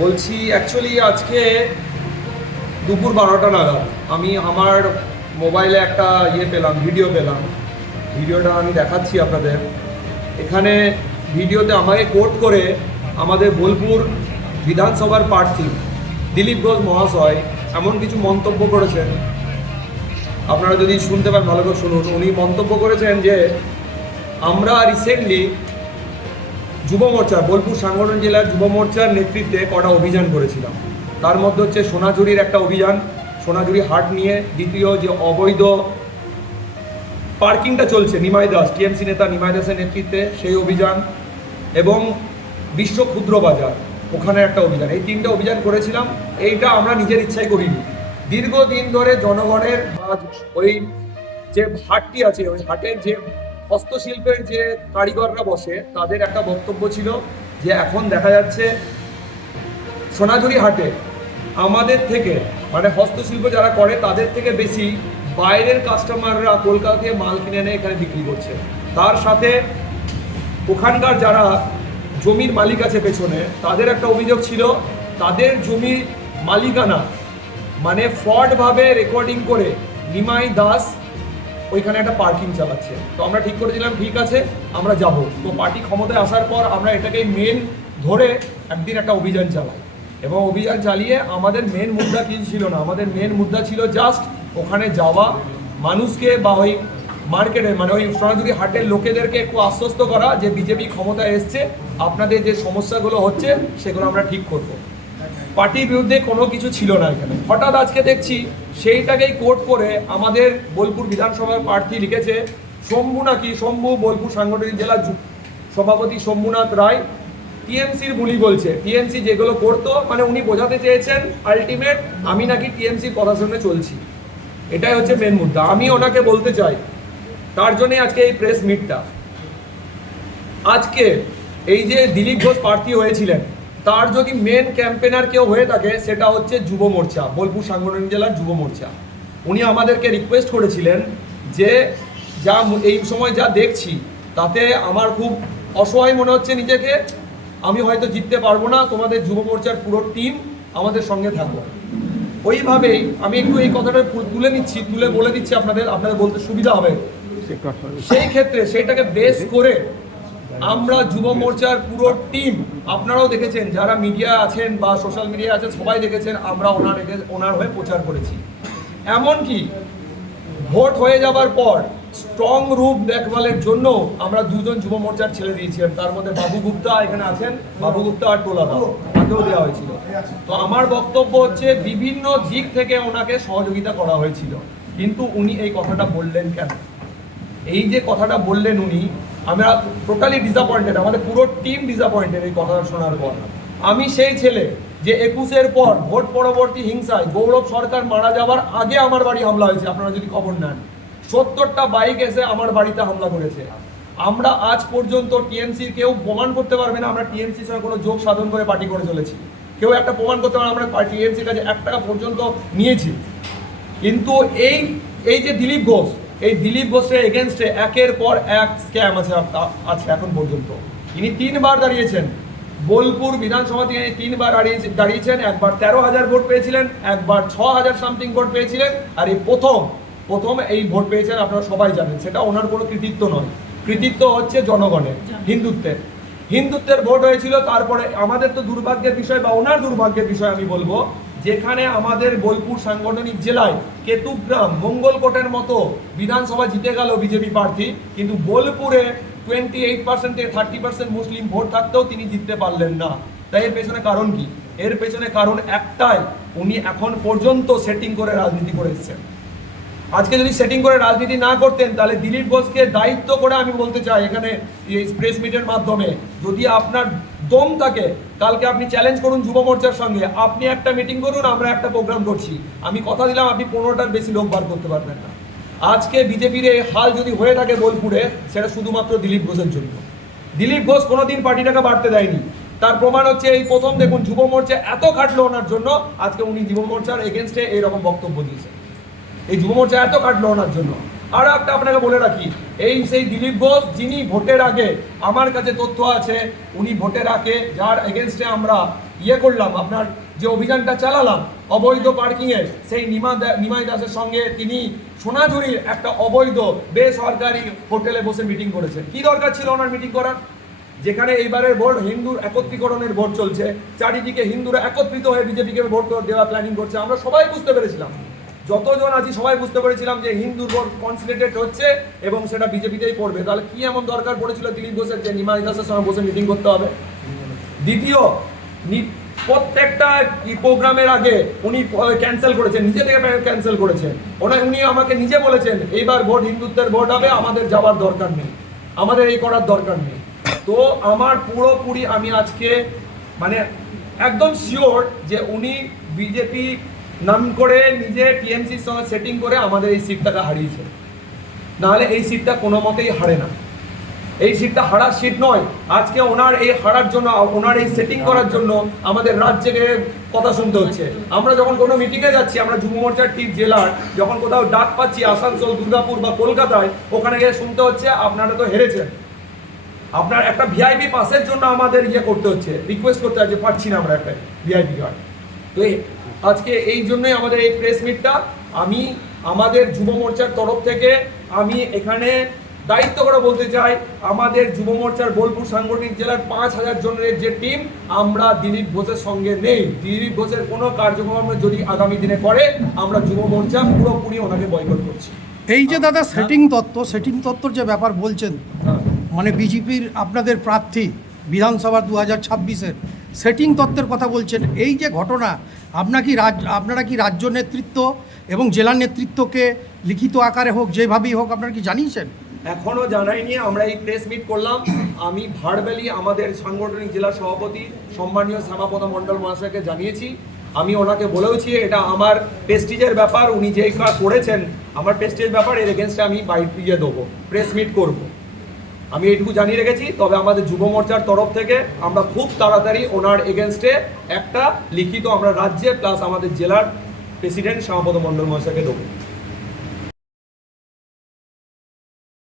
বলছি অ্যাকচুয়ালি আজকে দুপুর 12টা নাগাদ আমি আমার মোবাইলে একটা পেলাম, ভিডিও পেলাম। ভিডিওটা আমি দেখাচ্ছি আপনাদের। এখানে ভিডিওতে আমাকে কোট করে আমাদের বোলপুর বিধানসভার প্রার্থী দিলীপ ঘোষ মহাশয় এমন কিছু মন্তব্য করেছেন। আপনারা যদি শুনতে পান ভালো করে শুনুন। উনি মন্তব্য করেছেন যে আমরা রিসেন্টলি যুব মোর্চা, বোলপুর সাংগঠনিক জেলার যুব মোর্চার নেতৃত্বে কটা অভিযান করেছিলাম। তার মধ্যে হচ্ছে সোনাঝুরির একটা অভিযান, সোনাঝুরি হাট নিয়ে। দ্বিতীয় যে অবৈধ পার্কিংটা চলছে নিমাই দাস, টিএমসি নেতা নিমাই দাসের নেতৃত্বে সেই অভিযান, এবং বিশ্ব ক্ষুদ্র বাজার ওখানে একটা অভিযান। এই তিনটে অভিযান করেছিলাম। এইটা আমরা নিজের ইচ্ছায় করিনি। দীর্ঘদিন ধরে জনগণের ওই যে হাটটি আছে, ওই হাটের যে হস্তশিল্পের যে কারিগররা বসে, তাদের একটা বক্তব্য ছিল যে এখন দেখা যাচ্ছে সোনাঝুরি হাটে আমাদের থেকে, মানে হস্তশিল্প যারা করে তাদের থেকে বেশি বাইরের কাস্টমাররা কলকাতা থেকে মাল কিনে এনে এখানে বিক্রি করছে। তার সাথে ওখানকার যারা জমির মালিক আছে পেছনে, তাদের একটা অভিযোগ ছিল তাদের জমির মালিকানা মানে ফ্রডভাবে রেকর্ডিং করে নিমাই দাস ওইখানে একটা পার্কিং চালাচ্ছে। তো আমরা ঠিক করেছিলাম ঠিক আছে আমরা যাব। তো পার্টি ক্ষমতায় আসার পর আমরা এটাকে মেন ধরে একদিন একটা অভিযান চালাই, এবং অভিযান চালিয়ে আমাদের মেন মুদ্রা কিছু ছিল না। আমাদের মেন মুদ্রা ছিল জাস্ট ওখানে যাওয়া, মানুষকে বা ওই মার্কেটে মানে ওই সোনাঝুরি হাটের লোকেদেরকে একটু আশ্বস্ত করা যে বিজেপি ক্ষমতায় এসছে, আপনাদের যে সমস্যাগুলো হচ্ছে সেগুলো আমরা ঠিক করব। পার্টির বিরুদ্ধে কোনো কিছু ছিল না এখানে। হঠাৎ আজকে দেখছি সেইটাকেই কোট করে আমাদের বোলপুর বিধানসভার প্রার্থী লিখেছে শম্ভু বোলপুর সাংগঠনিক জেলা সভাপতি শম্ভুনাথ রায় টিএমসির বুলি বলছে। টিএমসি যেগুলো করতো, মানে উনি বোঝাতে চেয়েছেন আলটিমেট আমি নাকি টিএমসির কথা শুনে চলছি। এটাই হচ্ছে মেন মুদ্রা। আমি ওনাকে বলতে চাই, তার জন্যই আজকে এই প্রেস মিটটা। আজকে এই যে দিলীপ ঘোষ প্রার্থী হয়েছিলেন, তার যদি মেন ক্যাম্পেনার কেউ হয়ে থাকে সেটা হচ্ছে যুব মোর্চা, বোলপুর সাংগঠনিক জেলার যুব মোর্চা। উনি আমাদেরকে রিকোয়েস্ট করেছিলেন যে যা এই সময় যা দেখছি তাতে আমার খুব অসহায় মনে হচ্ছে নিজেকে, আমি হয়তো জিততে পারবো না, তোমাদের যুব মোর্চার পুরো টিম আমাদের সঙ্গে থাকবো। ওইভাবেই আমি একটু এই কথাটা তুলে বলে দিচ্ছি আপনাদের বলতে সুবিধা হবে। সেই ক্ষেত্রে সেইটাকে বেস করে আমরা যুব মোর্চার পুরো টিম, আপনারাও দেখেছেন যারা মিডিয়া আছেন বা সোশ্যাল মিডিয়া আছেন সবাই দেখেছেন, আমরা ওনার হয়ে প্রচার করেছি। এমনকি ভোট হয়ে যাবার পর স্ট্রং রূপ দেখভালের জন্য আমরা দুজন যুব মোর্চার ছেলে দিয়েছিলাম। তার মধ্যে বাবু গুপ্তা এখানে আছেন, বাবু গুপ্তা আর টোলাদাও তাকেও দেওয়া হয়েছিল। তো আমার বক্তব্য হচ্ছে বিভিন্ন দিক থেকে ওনাকে সহযোগিতা করা হয়েছিল, কিন্তু উনি এই কথাটা বললেন কেন? এই যে কথাটা বললেন উনি, আমরা টোটালি ডিসঅ্যাপয়েন্টেড, আমাদের পুরো টিম ডিসঅ্যাপয়েন্টেড এই কথাটা শোনার পর। আমি সেই ছেলে যে 21-এর পর ভোট পরবর্তী হিংসায় গৌরব সরকার মারা যাওয়ার আগে আমার বাড়ি হামলা হয়েছে। আপনারা যদি খবর নেন, 70টা বাইক এসে আমার বাড়িতে হামলা করেছে। আমরা আজ পর্যন্ত টিএমসির কেউ প্রমাণ করতে পারবে না আমরা টিএমসির সঙ্গে কোনো যোগ সাধন করে পার্টি করে চলেছি। কেউ একটা প্রমাণ করতে পারবে আমরা টিএমসির কাছে 1 টাকা পর্যন্ত নিয়েছি। কিন্তু এই যে দিলীপ ঘোষ, এই দিলীপ ঘোষের এগেনস্টে একের পর এক স্ক্যাম আছে এখন পর্যন্ত। ইনি 3বার দাঁড়িয়েছেন বোলপুর বিধানসভা থেকে, 3বার দাঁড়িয়েছেন। একবার 13,000 ভোট পেয়েছিলেন, একবার 6,000 সামথিং ভোট পেয়েছিলেন, আর এই প্রথম এই ভোট পেয়েছেন। আপনারা সবাই জানেন সেটা ওনার কোনো কৃতিত্ব নয়, কৃতিত্ব হচ্ছে জনগণের, হিন্দুত্বের ভোট হয়েছিল। তারপরে আমাদের তো দুর্ভাগ্যের বিষয় বা ওনার দুর্ভাগ্যের বিষয় আমি বলবো, যেখানে আমাদের বোলপুর সাংগঠনিক জেলায় কেতুগ্রাম, মঙ্গলকোটের মতো বিধানসভা জিতে গেল বিজেপি প্রার্থী, কিন্তু বোলপুরে 28% থেকে 30% মুসলিম ভোট থাকতেও তিনি জিততে পারলেন না। তাই এর পেছনে কারণ কি? এর পেছনে কারণ একটাই, উনি এখন পর্যন্ত সেটিং করে রাজনীতি করে এসেছেন। আজকে যদি সেটিং করে রাজনীতি না করতেন তাহলে দিলীপ ঘোষকে দায়িত্ব করে আমি বলতে চাই এখানে এই প্রেস মিটের মাধ্যমে, যদি আপনার দম থাকে কালকে আপনি চ্যালেঞ্জ করুন যুব মোর্চার সঙ্গে, আপনি একটা মিটিং করুন, আমরা একটা প্রোগ্রাম করছি। আমি কথা দিলাম আপনি 15টার বেশি লোক বার করতে পারবেন না। আজকে বিজেপির এই হাল যদি হয়ে থাকে বোলপুরে, সেটা শুধুমাত্র দিলীপ ঘোষের জন্য। দিলীপ ঘোষ কোনোদিন পার্টিটাকে বাড়তে দেয়নি। তার প্রমাণ হচ্ছে এই প্রথম দেখুন যুব মোর্চা এত খাটলো ওনার জন্য, আজকে উনি যুব মোর্চার এগেনস্টে এইরকম বক্তব্য দিয়েছেন। এই যুব মোর্চা এত কাটলো ওনার জন্য। আর একটা আপনাকে বলে রাখি, এই সেই দিলীপ ঘোষ যিনি ভোটের আগে, আমার কাছে তথ্য আছে, উনি ভোটের আগে যার এগেনস্টে আমরা ইয়ে করলাম, আপনার যে অভিযানটা চালালাম অবৈধ পার্কিংয়ে, সেই নিমাই দাসের সঙ্গে তিনি সোনাঝুরির একটা অবৈধ বেসরকারি হোটেলে বসে মিটিং করেছেন। কি দরকার ছিল ওনার মিটিং করার? যেখানে এইবারের ভোট হিন্দুর একত্রীকরণের ভোট চলছে, চারিদিকে হিন্দুরা একত্রিত হয়ে বিজেপিকে ভোট দেওয়া প্ল্যানিং করছে, আমরা সবাই বুঝতে পেরেছিলাম, যতজন আছি সবাই বুঝতে পেরেছিলাম যে হিন্দুর ভোট কনসিডারেটেড হচ্ছে এবং সেটা বিজেপিতেই পড়বে। তাহলে কি এমন দরকার পড়েছিল দিলীপ ঘোষের যে নিমাই দাসের সঙ্গে বসে মিটিং করতে হবে? দ্বিতীয়, প্রত্যেকটা প্রোগ্রামের আগে উনি ক্যান্সেল করেছেন, নিজে থেকে ক্যান্সেল করেছেন। উনি আমাকে নিজে বলেছেন এইবার ভোট হিন্দুত্বের ভোট হবে, আমাদের যাওয়ার দরকার নেই, আমাদের এই করার দরকার নেই। তো আমার পুরোপুরি আমি আজকে মানে একদম শিওর যে উনি বিজেপি নাম করে নিজে টিএমসির সঙ্গে সেটিং করে আমাদের এই সিটটাকে হারিয়েছে। নাহলে এই সিটটা কোনো মতেই হারে না, এই সিটটা হারার সিট নয়। আজকে ওনার এই হারার জন্য, ওনার এই সেটিং করার জন্য আমাদের রাজ্যে কথা শুনতে হচ্ছে। আমরা যখন কোনো মিটিংয়ে যাচ্ছি, আমরা যুব মোর্চার ঠিক জেলার যখন কোথাও ডাক পাচ্ছি আসানসোল, দুর্গাপুর বা কলকাতায়, ওখানে গিয়ে শুনতে হচ্ছে আপনারা তো হেরেছেন, আপনার একটা ভিআইপি পাসের জন্য আমাদের ইয়ে করতে হচ্ছে, রিকোয়েস্ট করতে হচ্ছে, পাচ্ছি না আমরা একটা ভিআইপি কার্ড। তো আজকে এই জন্যই আমাদের এই প্রেস মিটটা। আমি আমাদের যুব মোর্চার তরফ থেকে আমি এখানে দায়িত্ব করে বলতে চাই, আমাদের যুব মোর্চার বোলপুর সাংগঠনিক জেলার 5,000 জনের যে টিম, আমরা দিলীপ ঘোষের সঙ্গে নেই। দিলীপ ঘোষের কোনো কার্যক্রম যদি আগামী দিনে করে, আমরা যুব মোর্চা পুরোপুরি ওনাকে বয়কট করছি। এই যে দাদা সেটিং তত্ত্বর যে ব্যাপার বলছেন, মানে বিজেপির আপনাদের প্রার্থী বিধানসভা 2026-এর সেটিং তত্ত্বের কথা বলছেন, এই যে ঘটনা, আপনারা কি রাজ্য নেতৃত্ব এবং জেলা নেতৃত্বকে লিখিত আকারে হোক যেভাবেই হোক আপনারা কি জানিয়েছেন? এখনো জানাইনি, আমরা এই প্রেস মিট করলাম। আমি ভাড়বেলি আমাদের সাংগঠনিক জেলা সভাপতি সম্মানীয় শ্যামাপদ মণ্ডল মহাশয়কে জানিয়েছি। আমি ওনাকে বলেওছি এটা আমার প্রেস্টিজের ব্যাপার, উনি যেই কাজ করেছেন আমার প্রেস্টিজের ব্যাপার, এর এগেনস্টে আমি দিয়ে দেবো, প্রেস মিট করব। আমি এইটুকু জানিয়ে রেখেছি। তবে আমাদের যুব মোর্চার তরফ থেকে আমরা খুব তাড়াতাড়ি ওনার এগেনস্টে একটা লিখিত আমরা রাজ্যে প্লাস আমাদের জেলার প্রেসিডেন্ট শ্যামাপদ মণ্ডল মহাশয়কে দেবো।